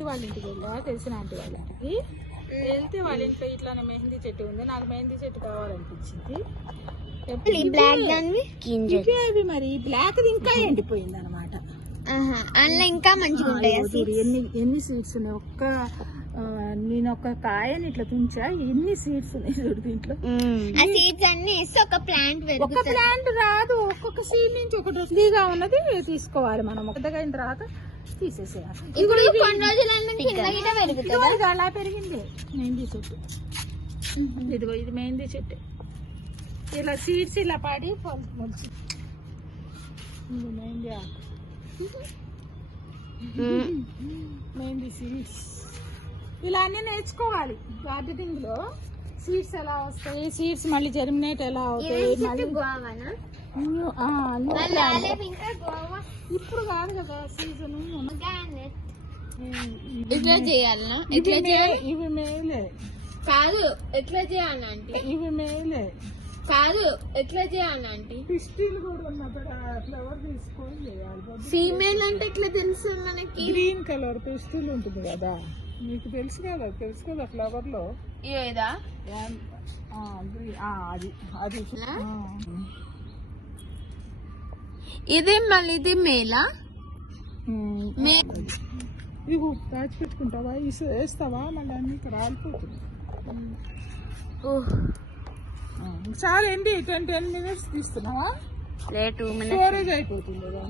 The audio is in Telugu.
ఆంటీ వాళ్ళ ఇంటికి వెళ్ళా, తెలిసిన ఆంటీ వాళ్ళ ఇంటికి వెళ్తే వాళ్ళ ఇంట్లో ఇట్లానే మెహందీ చెట్టు ఉంది. నాకు మెహందీ చెట్టు కావాలనిపించింది. ఇవి మరి బ్లాక్ ఇంకా ఎండిపోయింది అనమాట. అందులో ఇంకా మంచిగా ఉంటాయి. ఎన్ని సీడ్స్ ఉన్నాయి, నేను ఒక కాయని ఇట్లా తుంచా, ఎన్ని సీడ్స్ ఉన్నాయి చూడు దీంట్లో. ఆ సీడ్స్ అన్ని వేస్తే ఒక ప్లాంట్ రాదు, ఒక్కొక్క సీడ్ నుంచి ఒకటి ఫ్రీగా ఉన్నది తీసుకోవాలి మనం. పెద్దగా అయిన తర్వాత తీసేసేయాలి. ఇప్పుడు కొన్ని రోజులు అలా పెరిగింది మెహందీ చెట్టు. ఇదిగో ఇది మెహందీ చెట్టు, ఇలా సీడ్స్ ఇలా పాడి మొలిచి మెహందీ ఆకు, మెహందీ సీడ్స్. ఇలా అన్ని నేర్చుకోవాలి గార్డెనింగ్ లో. సీడ్స్ ఎలా వస్తాయి, సీడ్స్ మళ్ళీ జర్మినేట్ ఎలా అవుతాయి. ఇప్పుడు కాదు కదా సీజన్. ఎట్లా చేయాలనా? ఇవి మేలే కాదు, ఎట్లా చేయాలంటే ఇవి మేలే కాదు, ఎట్లా చేయాలంటే పిస్టిల్ కూడా ఉన్న ఫ్లవర్ తీసుకొని చేయాలి. ఫీమేల్ అంటే ఎట్లా తెలుసు మనకి? గ్రీన్ కలర్ పిస్టిల్ ఉంటుంది కదా, మీకు తెలుసు కదా ఫ్లవర్ లో. ఏదా అది ఇదే మళ్ళీ ఇది మేలా? ఇవి దాచి పెట్టుకుంటావా, వేస్తావా, మళ్ళీ అన్ని రాలిపోతుంది. చాలా ఏంటి 10 minutes తీస్తున్నావా? 2 minutes స్టోరేజ్ అయిపోతుంది కదా.